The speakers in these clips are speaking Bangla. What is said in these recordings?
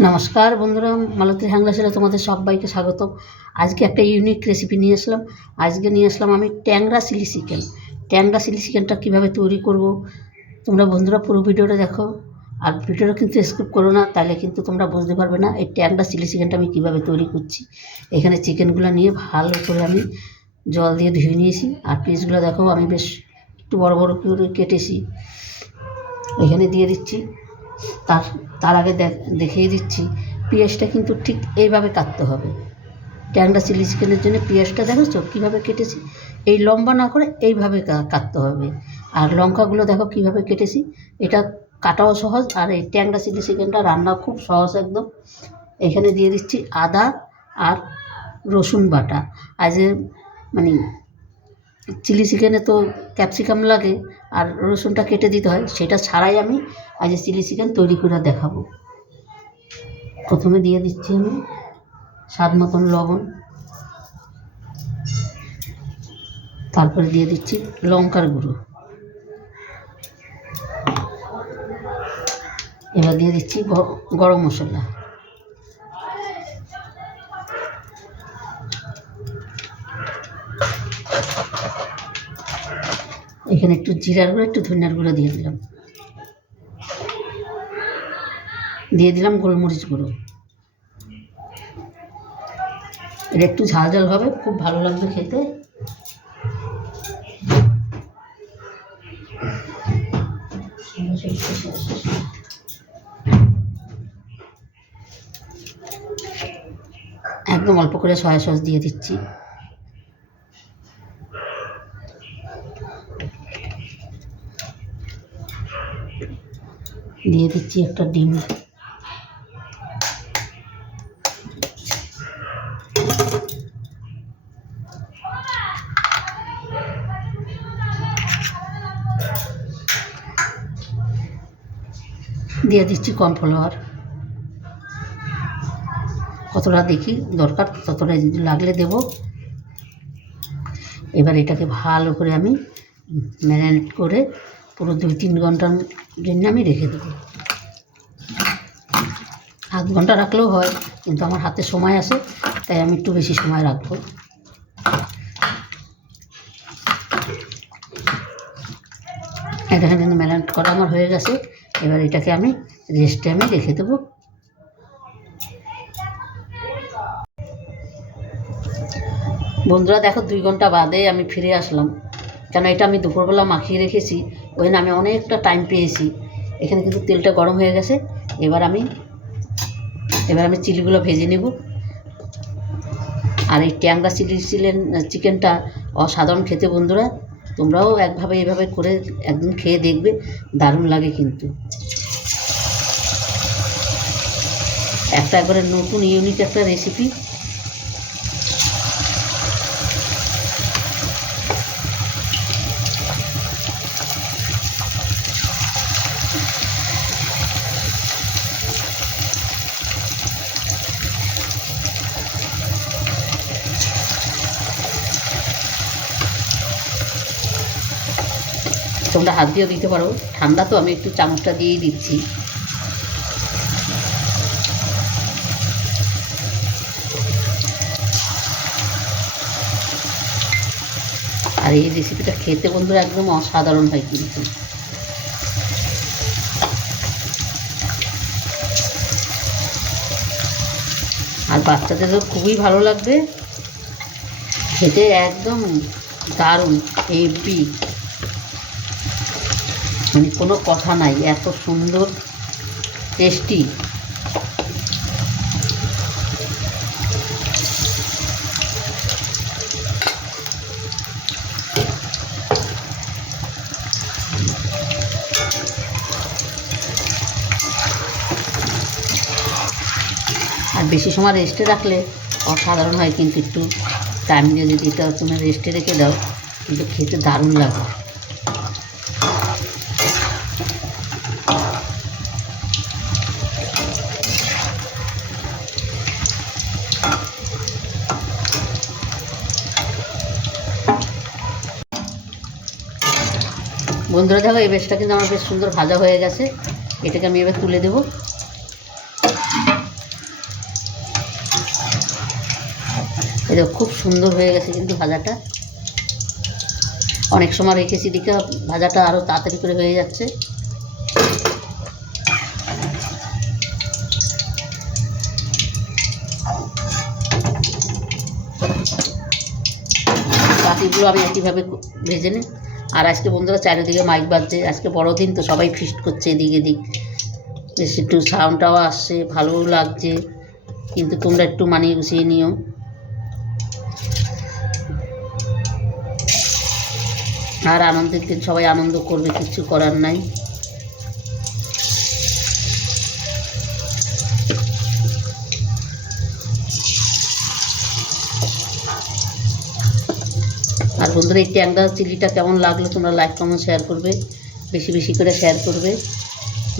নমস্কার বন্ধুরা মালতী হাংলা ছেলে তোমাদের সবাইকে স্বাগতম। আজকে একটা ইউনিক রেসিপি নিয়ে আসলাম। আজকে নিয়ে আসলাম আমি ট্যাংরা চিলি চিকেন। ট্যাংরা চিলি চিকেনটা কীভাবে তৈরি করব, তোমরা বন্ধুরা পুরো ভিডিওটা দেখো। আর ভিডিওটা কিন্তু স্কিপ করো না, তাহলে কিন্তু তোমরা বুঝতে পারবে না এই ট্যাংরা চিলি চিকেনটা আমি কীভাবে তৈরি করছি। এখানে চিকেনগুলো নিয়ে ভালো করে আমি জল দিয়ে ধুয়ে নিয়েছি। আর পিসগুলো দেখো, আমি বেশ একটু বড় বড় করে কেটেছি। এখানে দিয়ে দিচ্ছি তার তার আগে দেখ দেখিয়ে দিচ্ছি, পেঁয়াজটা কিন্তু ঠিক এইভাবে কাটতে হবে। ট্যাংরা চিলি চিকেনের জন্য পেঁয়াজটা দেখেছ কীভাবে কেটেছি? এই লম্বা না করে এইভাবে কাটতে হবে। আর লঙ্কাগুলো দেখো কীভাবে কেটেছি, এটা কাটাও সহজ আর এই ট্যাংরা চিলি চিকেনটা রান্না খুব সহজ একদম। এখানে দিয়ে দিচ্ছি আদা আর রসুন বাটা। আজ মানে চিলি চিকেনে তো ক্যাপসিকাম লাগে আর রসুনটা কেটে দিতে হয়, সেটা ছাড়াই আমি আজ চিলি চিকেন তৈরি করে দেখাবো। প্রথমে দিয়ে দিচ্ছি আমি স্বাদ মতন লবণ। তারপরে দিয়ে দিচ্ছি লঙ্কার গুঁড়ো। এবার দিয়ে দিচ্ছি গরম মশলা। এখানে একটু জিরার গুঁড়ো, একটু ধনিয়ার গুঁড়ো দিয়ে দিলাম। দিয়ে দিলাম গোলমরিচ গুঁড়ো। এটা একটু ঝাল ঝাল হবে, খুব ভালো লাগবে খেতে। একদম অল্প করে সয়া সস দিয়ে দিচ্ছি। দিয়ে দিচ্ছি একটা ডিম। দিয়ে দিচ্ছি কর্নফ্লাওয়ার। কতটা দেখি দরকার ততটা লাগলে দেব। এবার এটাকে ভালো করে আমি ম্যারিনেট করে পুরো দুই তিন ঘণ্টার জন্য আমি রেখে দেবো। আধ ঘণ্টা রাখলেও হয়, কিন্তু আমার হাতে সময় আছে, তাই আমি একটু বেশি সময় রাখব। এখানে ম্যারিনেট করা আমার হয়ে গেছে, এবার এটাকে আমি রেস্টে আমি রেখে দেবো। বন্ধুরা, দেখো দুই ঘণ্টা বাদে আমি ফিরে আসলাম। কেন এটা আমি দুপুরবেলা মাখিয়ে রেখেছি? ওই আমি অনেকটা টাইম পেয়েছি। এখানে কিন্তু তেলটা গরম হয়ে গেছে। এবার আমি এবার আমি চিলিগুলো ভেজে নেব। আর এই ট্যাংরা চিলি চিলেন, চিকেনটা অসাধারণ খেতে বন্ধুরা। তোমরাও একভাবে এভাবে করে একদিন খেয়ে দেখবে, দারুণ লাগে কিন্তু। একটা একবারে নতুন ইউনিক একটা রেসিপি তোমরা হাত দিয়েও দিতে পারো। ঠান্ডা তো আমি একটু চামচটা দিয়েই দিচ্ছি। আর এই রেসিপিটা খেতে বন্ধুরা একদম অসাধারণ হয় কিন্তু। আর বাচ্চাদেরও খুবই ভালো লাগবে। খেতে একদম দারুণ, হেভি। কোনো কথা নাই, এত সুন্দর টেস্টি আর বেশি সময় রেস্টে রাখলে অসাধারণ হয়, কিন্তু একটু টাইম দিয়ে যদি এটা তুমি রেস্টে রেখে দাও, কিন্তু খেতে দারুণ লাগে। বন্ধুরা দেখো, এই বেশটা কিন্তু আমার বেশ সুন্দর ভাজা হয়ে গেছে। এটাকে আমি এবার তুলে দেবো। এটা খুব সুন্দর হয়ে গেছে কিন্তু ভাজাটা। অনেক সময় রেখেছি দিকে ভাজাটা আরও তাড়াতাড়ি করে হয়ে যাচ্ছে। বাকিগুলো আমি একইভাবে ভেজে নিই। আর আজকে বন্ধুরা চারিদিকে মাইক বাজছে। আজকে বড়দিন, তো সবাই ফিস্ট করছে এদিক এদিক। বেশ একটু সাউন্ডটাও আসছে, ভালোও লাগছে। কিন্তু তোমরা একটু মানিয়ে গুছিয়ে নিও। আর আনন্দের দিন সবাই আনন্দ করবে, কিছু করার নাই। আর বন্ধুরা, এই ট্যাংরা চিলিটা কেমন লাগল তোমরা লাইক কমেন্ট শেয়ার করবে। বেশি বেশি করে শেয়ার করবে।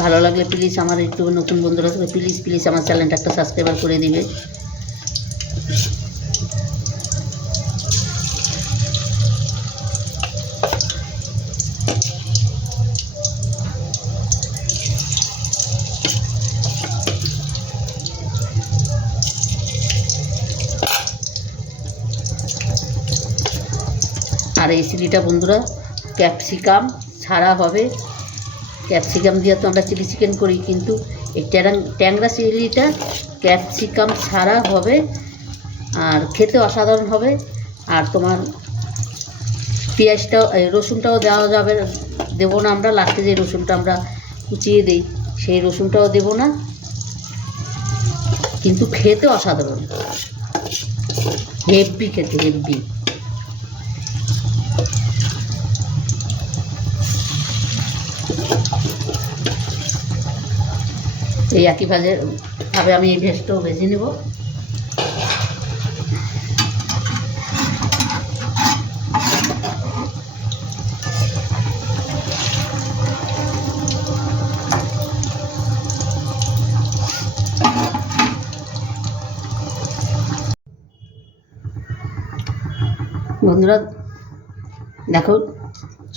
ভালো লাগলে প্লিজ আমার একটু নতুন বন্ধুরা প্লিজ প্লিজ আমার চ্যানেলটা একটা সাবস্ক্রাইবার করে দিবে। এই চিলিটা বন্ধুরা, ক্যাপসিকাম ছাড়া হবে। ক্যাপসিকাম দিয়ে তো আমরা চিলি চিকেন করি, কিন্তু এই ট্যাং ট্যাংরা চিলিটা ক্যাপসিকাম ছাড়া হবে আর খেতে অসাধারণ হবে। আর তোমার পেঁয়াজটাও রসুনটাও দেওয়া যাবে, দেবো না আমরা লাস্টে যে রসুনটা আমরা কুচিয়ে দিই, সেই রসুনটাও দেবো না। কিন্তু খেতে অসাধারণ। হেব্বি খেতে, হেব্বি। এই একই ভাজে ভাবে আমি এই ভেজটাও ভেজে নেব। বন্ধুরা, দেখো,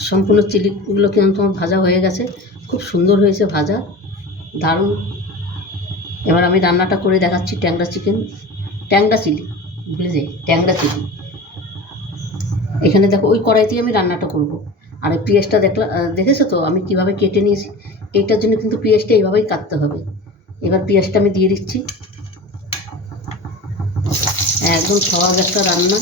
সম্পূর্ণ চিলিগুলো কিন্তু ভাজা হয়ে গেছে। খুব সুন্দর হয়েছে ভাজা। দারুণ এবার আমি রান্নাটা করে দেখাচ্ছি ট্যাংরা চিকেন। ট্যাংরা চিলি যাই ট্যাংরা চিলি। এখানে দেখো, ওই কড়াইতেই আমি রান্নাটা করব। আর এই পেঁয়াজটা দেখলা দেখেছ তো? আমি কীভাবে কেটে নিয়েছি? এইটার জন্য কিন্তু পেঁয়াজটা এইভাবেই কাটতে হবে। এবার পেঁয়াজটা আমি দিয়ে দিচ্ছি। একদম সহজ একটা রান্না।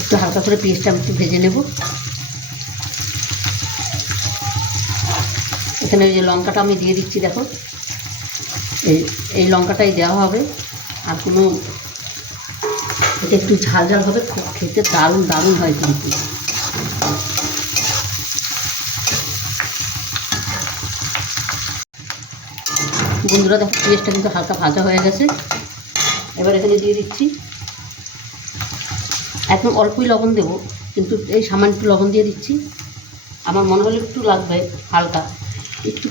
একটু হালকা করে পেঁয়াজটা আমি একটু ভেজে নেব। এখানে ওই যে লঙ্কাটা আমি দিয়ে দিচ্ছি, দেখো। এই এই লঙ্কাটাই দেওয়া হবে। আর কোনো এটা একটু ঝাল ঝাল হবে, খুব খেতে দারুণ দারুণ হয় কিন্তু। বন্ধুরা, দেখো পেঁয়াজটা কিন্তু হালকা ভাজা হয়ে গেছে। এবার এখানে দিয়ে দিচ্ছি একদম অল্পই লবণ দেবো, কিন্তু এই সামান্য একটু লবণ দিয়ে দিচ্ছি। আমার মনে হলে একটু লাগবে, হালকা। একটু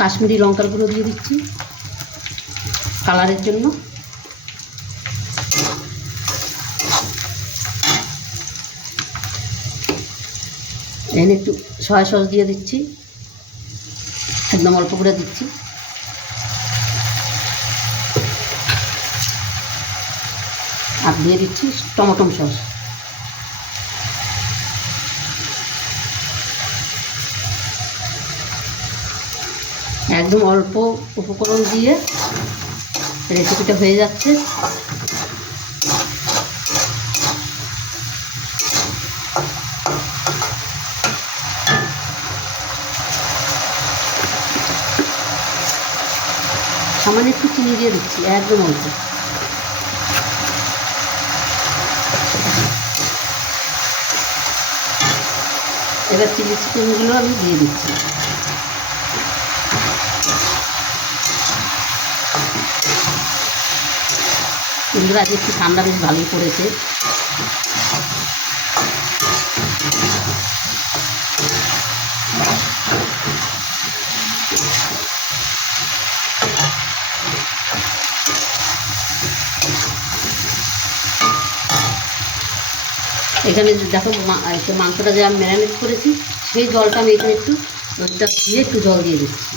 কাশ্মীরি লঙ্কার গুঁড়ো দিয়ে দিচ্ছি, কালারের জন্য। এখানে একটু সয়া সস দিয়ে দিচ্ছি, একদম অল্প করে দিচ্ছি। আর দিয়ে দিচ্ছি টমেটো সস। একদম অল্প উপকরণ দিয়ে রেসিপিটা হয়ে যাচ্ছে। সামান্য একটু চিনি দিয়ে দিচ্ছি, একদম অল্প। এবার চিলি চিকেনগুলো আমি দিয়ে দিচ্ছি। সুন্দর আছে একটু ঠান্ডা বেশ ভালোই পড়েছে। এখানে দেখো মাংসটা যে আমি ম্যারিনেট করেছি, সেই জলটা আমি এখানে একটু দিয়ে একটু জল দিয়ে দিচ্ছি।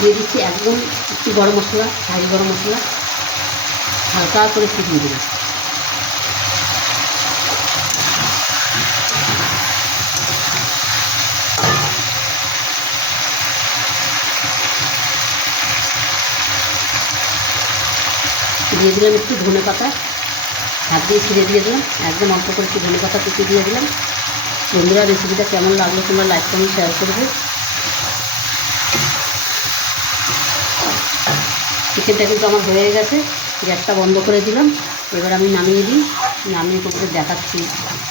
দিয়ে দিচ্ছি একদম একটু গরম মশলা শাহি গরম মশলা। হালকা করে ফুটিয়ে দেবো। দিয়ে দিলাম একটু ধনে পাতা। হাত দিয়ে ছিঁড়ে দিয়ে দিলাম। একদম অল্প করে একটু ধনে পাতা কুচি দিয়ে দিলাম। বন্ধুরা রেসিপিটা কেমন লাগল তোমরা লাইক কমেন্ট শেয়ার করবে। চিকেনটা কিন্তু আমার হয়ে গেছে। গ্যাসটা বন্ধ করে দিলাম। এবার আমি নামিয়ে দিই। নামিয়ে তোমাকে দেখাচ্ছি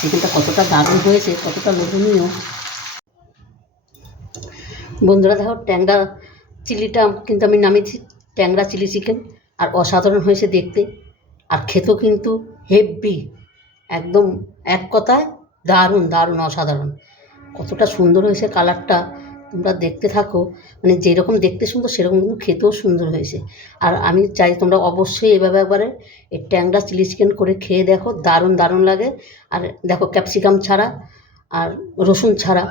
চিকেনটা কতটা দারুণ হয়েছে, কতটা লোভনীয়। বন্ধুরা, দেখো, ট্যাংরা চিলিটা কিন্তু আমি নামিয়েছি। ট্যাংরা চিলি চিকেন। আর অসাধারণ হয়েছে দেখতে। আর খেতেও কিন্তু হেভি। একদম এক কথায় দারুণ দারুণ, অসাধারণ। কতটা সুন্দর হয়েছে কালারটা। তোমরা দেখতে থাকো মানে যেরকম দেখতে সুন্দর সেরকম কিন্তু খেতেও সুন্দর হয়েছে। আর আমি চাই তোমরা অবশ্যই এভাবে একবারে এই ট্যাংরা চিলি চিকেন করে খেয়ে দেখো, দারুণ দারুণ লাগে। আর দেখো ক্যাপসিকাম ছাড়া আর রসুন ছাড়া।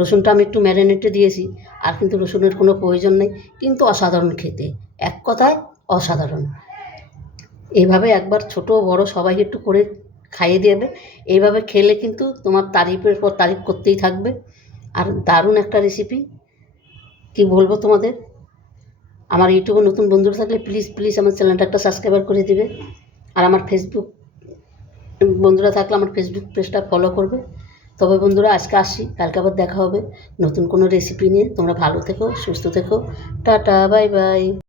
রসুনটা আমি একটু ম্যারিনেটে দিয়েছি, আর কিন্তু রসুনের কোনো প্রয়োজন নেই, কিন্তু অসাধারণ খেতে। এক কথায় অসাধারণ। এইভাবে একবার ছোট বড় সবাইকে একটু করে খাইয়ে দেবে। এইভাবে খেলে কিন্তু তোমার তারিফের পর তারিফ করতেই থাকবে। আর দারুণ একটা রেসিপি কি বলব তোমাদের? আমার ইউটিউবে নতুন বন্ধুরা থাকলে প্লিজ প্লিজ আমার চ্যানেলটা একটা সাবস্ক্রাইবার করে দিবে। আর আমার ফেসবুক বন্ধুরা থাকলে আমার ফেসবুক পেজটা ফলো করবে। তবে বন্ধুরা, আজকে আসি, কালকে আবার দেখা হবে নতুন কোনো রেসিপি নিয়ে। তোমরা ভালো থেকো, সুস্থ থেকো। Tata bye bye